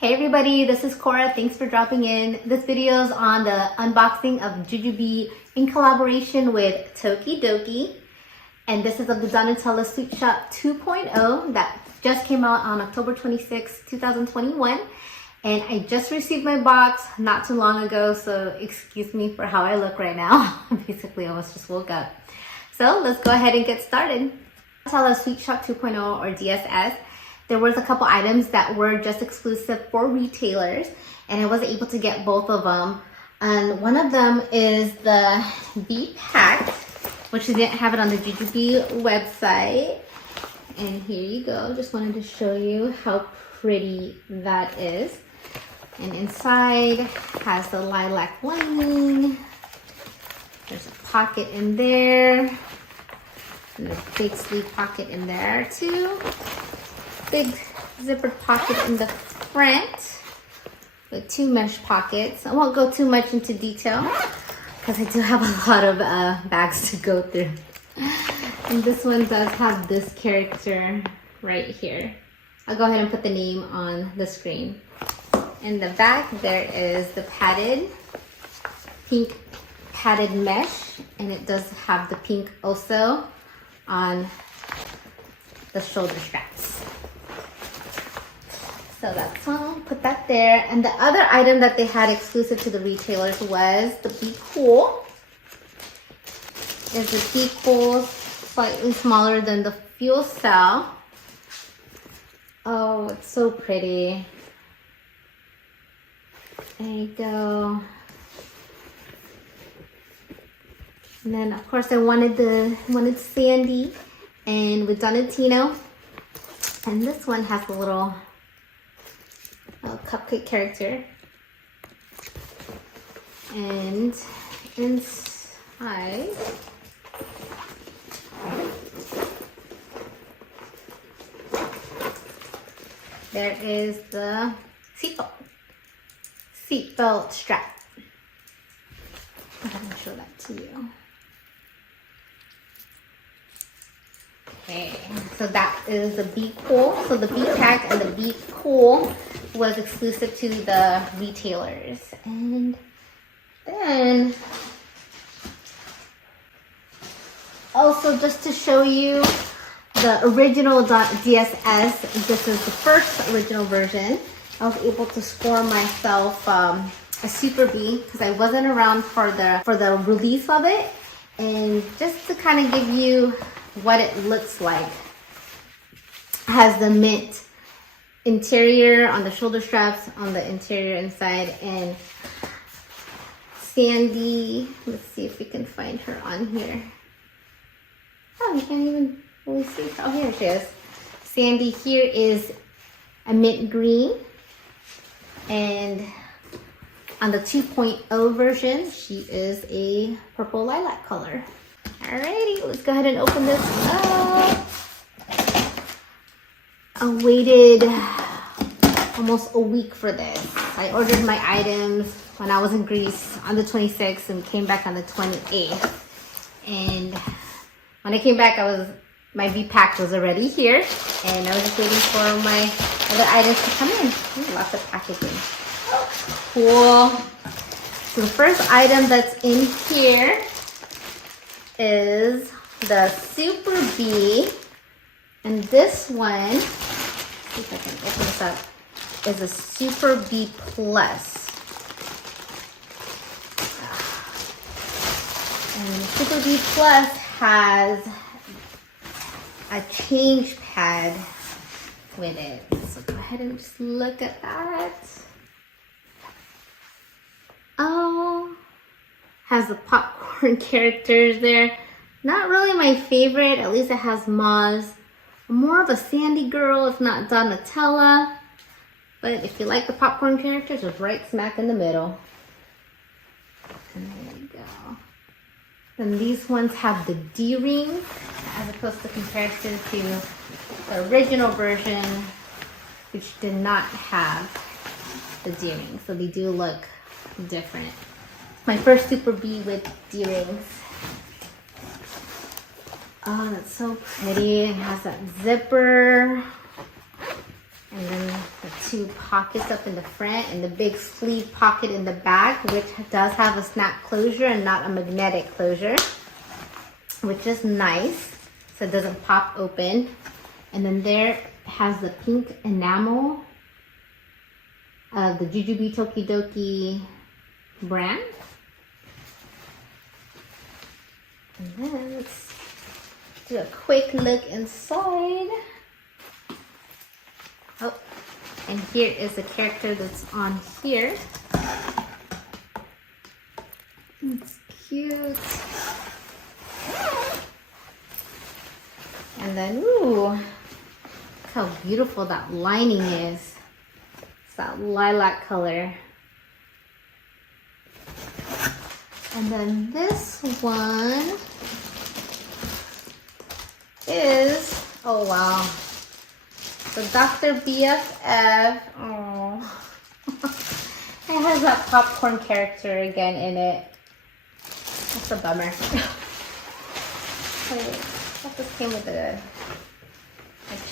Hey everybody, this is Cora. Thanks for dropping in. This video is on the unboxing of Jujube in collaboration with Tokidoki. And this is of the Donutella Sweet Shop 2.0 that just came out on October 26, 2021. And I just received my box not too long ago, so excuse me for how I look right now. Basically, I almost just woke up. So let's go ahead and get started. Donutella Sweet Shop 2.0 or DSS. There was a couple items that were just exclusive for retailers, and I was able to get both of them. And one of them is the B pack, which I didn't have it on the Jujube website. And here you go. Just wanted to show you how pretty that is. And inside has the lilac lining. There's a pocket in there, and a big sleeve pocket in there too. Big zippered pocket in the front with two mesh pockets. I won't go too much into detail because I do have a lot of bags to go through. And this one does have this character right here. I'll go ahead and put the name on the screen. In the back there is the pink padded mesh, and it does have the pink also on the shoulder straps. So that's one, put that there. And the other item that they had exclusive to the retailers was the Be Cool. Is the Be Cool, slightly smaller than the fuel cell. Oh, it's so pretty. There you go. And then of course I wanted Sandy and with Donutino. And this one has a little cupcake character, and inside there is the seatbelt strap. I'm going to show that to you. Okay, so that is the Be Cool. So the B pack and the Be Cool was exclusive to the retailers. And then also just to show you the original DSS, this is the first original version. I was able to score myself a Super B because I wasn't around for the release of it. And just to kind of give you what it looks like, it has the mint interior on the shoulder straps, on the interior inside, and Sandy, let's see if we can find her on here. Oh, you can't even really see her. Oh, here she is. Sandy here is a mint green, and on the 2.0 version, she is a purple lilac color. Alrighty, let's go ahead and open this up. I waited almost a week for this. I ordered my items when I was in Greece on the 26th and came back on the 28th. And when I came back, my V pack was already here, and I was just waiting for my other items to come in. Ooh, lots of packaging. Cool. So the first item that's in here is the Super B, and this one, see if I can open this up, is a Super B Plus. And the Super B Plus has a change pad with it. So go ahead and just look at that. Oh, has the popcorn characters there. Not really my favorite, at least it has Maz. I'm more of a Sandy girl, if not Donutella. But if you like the popcorn characters, it's right smack in the middle. And there you go. And these ones have the D-ring, as opposed to comparison to the original version, which did not have the D-ring. So they do look different. My first Super B with D-rings. Oh, that's so pretty. It has that zipper. And then the two pockets up in the front and the big sleeve pocket in the back, which does have a snap closure and not a magnetic closure, which is nice, so it doesn't pop open. And then there has the pink enamel of the Jujube Tokidoki brand. And then let's do a quick look inside. Oh, and here is the character that's on here. It's cute. And then, ooh, look how beautiful that lining is. It's that lilac color. And then this one is, oh wow, the Dr. BFF. Oh, it has that popcorn character again in it. That's a bummer. Wait, I thought this came with a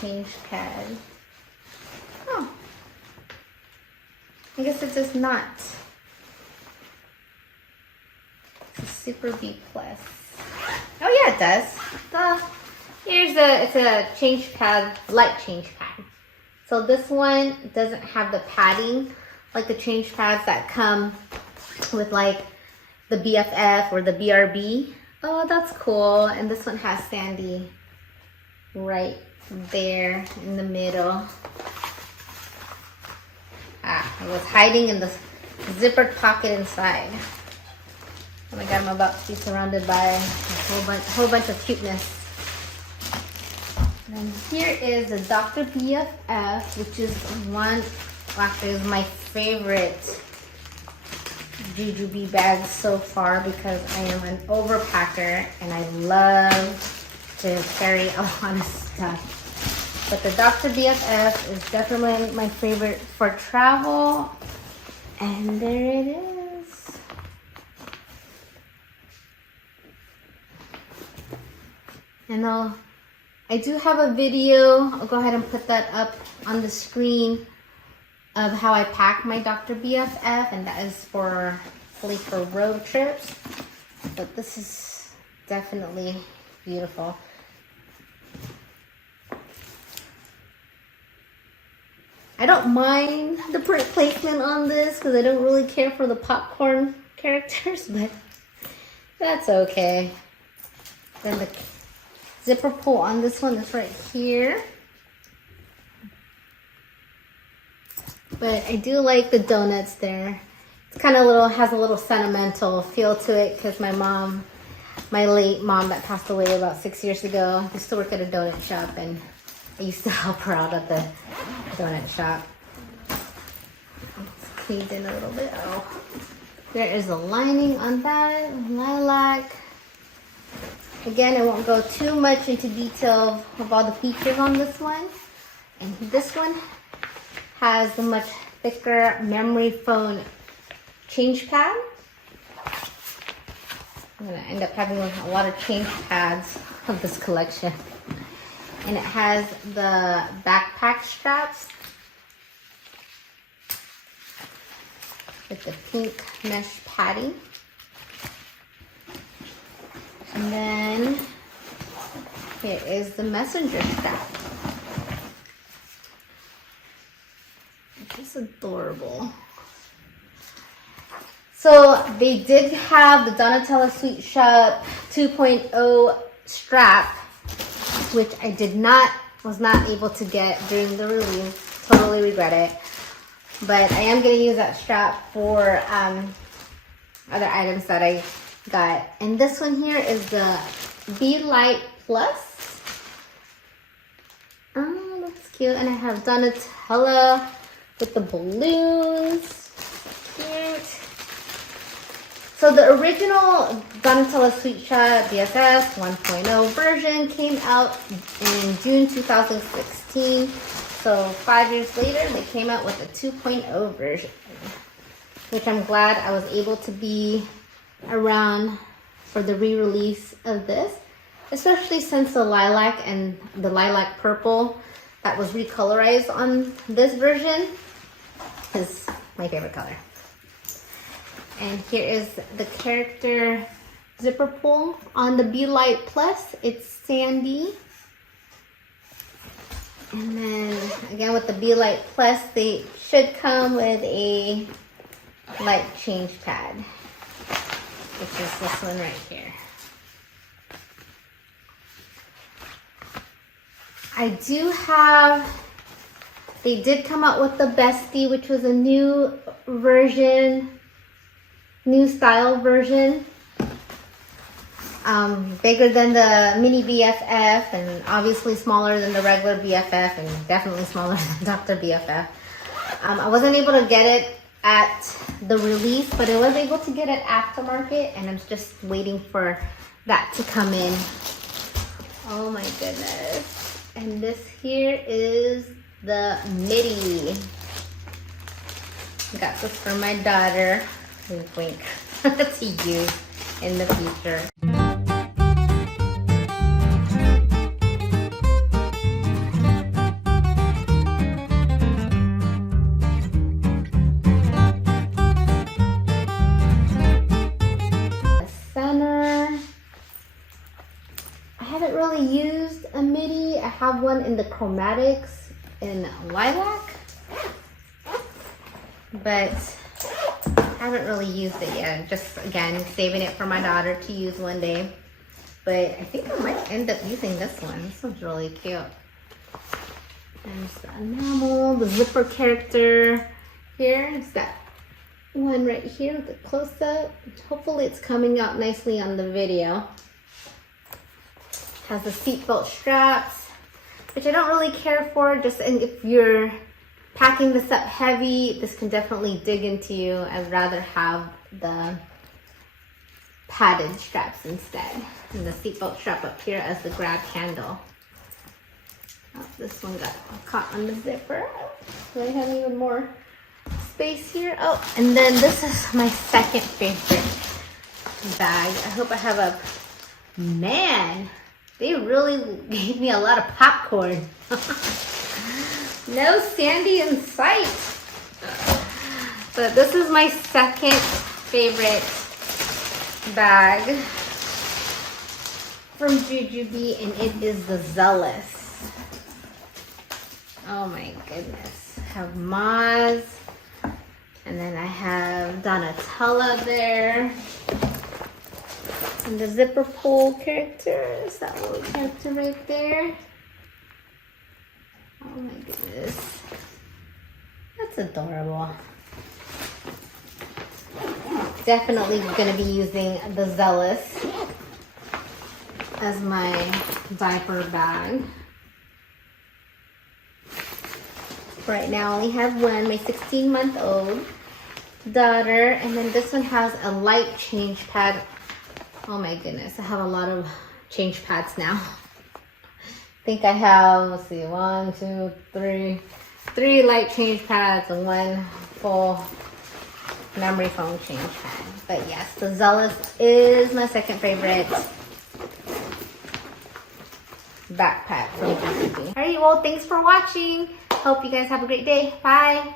change pad. Oh, I guess it does not. It's a Super B plus. Oh yeah, it does. It's a change pad, light change pad. So this one doesn't have the padding like the change pads that come with like the BFF or the BRB. Oh, that's cool. And this one has Sandy right there in the middle. Ah, it was hiding in the zippered pocket inside. Oh my God, I'm about to be surrounded by a whole bunch of cuteness. And here is the Dr. BFF, which is actually is my favorite Jujube bag so far because I am an overpacker and I love to carry a lot of stuff. But the Dr. BFF is definitely my favorite for travel. And there it is. And I do have a video, I'll go ahead and put that up on the screen, of how I pack my Dr. BFF, and that is for road trips. But this is definitely beautiful. I don't mind the print placement on this because I don't really care for the popcorn characters, but that's okay. Then the zipper pull on this one is right here. But I do like the donuts there. It's kind of has a little sentimental feel to it because my late mom that passed away about 6 years ago, used to work at a donut shop and I used to help her out at the donut shop. It's cleaned in a little bit. Oh, there is a lining on that, lilac. Again, I won't go too much into detail of all the features on this one. And this one has a much thicker memory foam change pad. I'm gonna end up having a lot of change pads of this collection. And it has the backpack straps with the pink mesh padding. And then here is the messenger strap. It's adorable. So they did have the Donutella Sweet Shop 2.0 strap, which I was not able to get during the release. Totally regret it. But I am going to use that strap for other items that I got. And this one here is the Be Light Plus. Oh, that's cute. And I have Donutella with the balloons. Cute. So the original Donutella Sweet Shop BSS 1.0 version came out in June 2016. So 5 years later, they came out with a 2.0 version, which I'm glad I was able to be around for the re-release of this, especially since the lilac and the lilac purple that was recolorized on this version is my favorite color. And here is the character zipper pull. On the Be Light Plus, it's Sandy. And then again with the Be Light Plus, they should come with a light change pad, which is this one right here. I do have, they did come out with the Bestie, which was a new version, new style version. Bigger than the mini BFF and obviously smaller than the regular BFF and definitely smaller than Dr. BFF. I wasn't able to get it at the release, but I was able to get it aftermarket, and I'm just waiting for that to come in. Oh my goodness. And this here is the Midi. Got this for my daughter. Wink, wink. To use in the future. Used a Midi. I have one in the chromatics in lilac, but haven't really used it yet. Just again saving it for my daughter to use one day, but I think I might end up using this one. This one's really cute. There's the enamel, the zipper character. Here's that one right here with the close-up. Hopefully it's coming out nicely on the video. Has the seatbelt straps, which I don't really care for. Just if you're packing this up heavy, this can definitely dig into you. I'd rather have the padded straps instead. And the seatbelt strap up here as the grab handle. Oh, this one got caught on the zipper. So I have even more space here. Oh, and then this is my second favorite bag. I hope I have a, man, they really gave me a lot of popcorn. No Sandy in sight. But this is my second favorite bag from Jujube, and it is the Zealous. Oh my goodness. I have Maz, and then I have Donutella there. And the zipper pull character is that little character right there. Oh my goodness. That's adorable. Definitely gonna be using the Zealous as my diaper bag. Right now I only have one, my 16-month-old daughter, and then this one has a light change pad. Oh my goodness, I have a lot of change pads now. I think I have, let's see, 1, 2, 3, 3 light change pads and 1 full memory foam change pad. But yes, the Zealous is my second favorite backpack from Midi. Alright, well, thanks for watching. Hope you guys have a great day. Bye.